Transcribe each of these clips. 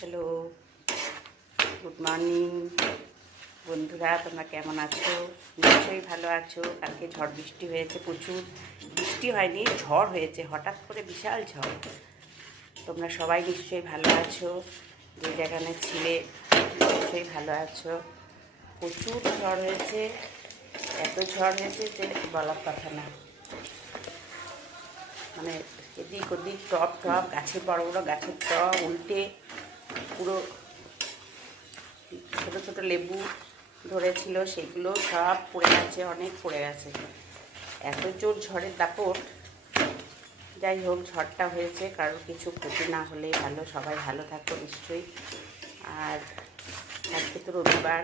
Hello, good morning বন্ধুরা। তোমরা কেমন আছো? নিশ্চয়ই ভালো আছো। কালকে ঝড় বৃষ্টি হয়েছে, প্রচুর বৃষ্টি হয়নি, ঝড় হয়েছে, হঠাৎ করে বিশাল ঝড়। তোমরা সবাই নিশ্চয়ই ভালো আছো, যে যেখানে ছিলে নিশ্চয়ই ভালো আছো। প্রচুর ঝড় হয়েছে, এত ঝড় হয়েছে যে বলার কথা না। মানে এদিক ওদিক টপ টপ গাছের বড় বড় গাছের টপ উল্টে পুরো ছোটো ছোটো লেবু ধরেছিল, সেগুলো সব পড়ে গেছে, অনেক পড়ে গেছে। এত জোর ঝড়ের দাপট। যাই হোক, ঝড়টা হয়েছে, কারোর কিছু ক্ষতি না হলে ভালো। সবাই ভালো থাকো নিশ্চয়ই। আর আজকে তো রবিবার,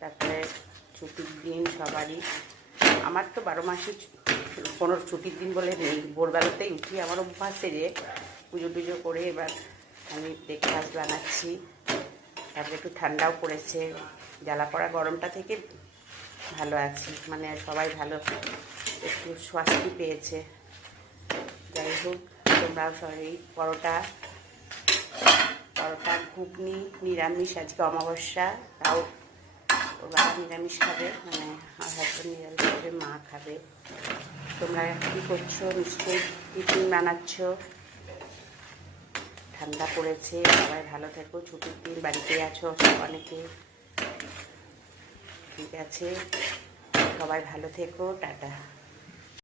তারপরে ছুটির দিন সবারই। আমার তো 12 মাসই কোনো ছুটির দিন বলে নেই। ভোরবেলাতেই উঠি, আমার অভ্যাসে যে পুজো টুজো করে এবার আমি ব্রেকফাস্ট বানাচ্ছি। তারপরে একটু ঠান্ডাও পড়েছে, জ্বালা পড়া গরমটা থেকে ভালো আছি, মানে সবাই ভালো একটু স্বস্তি পেয়েছে। যাই হোক, তোমরাও সবাই পরোটা ঘুগনি, নিরামিষ, আজকে অমাবস্যা, তাও ওরা নিরামিষ খাবে, মানে আমার হাজব্যান্ড নিরামিষ খাবে, মা খাবে। তোমরা কী করছো? নিশ্চয়ই টিফিন বানাচ্ছ। ঠান্ডা পড়েছে, সবাই ভালো থেকো। ছুটির দিন বাড়িতে আছো অনেকে, ঠিক আছে? সবাই ভালো থেকো, টাটা।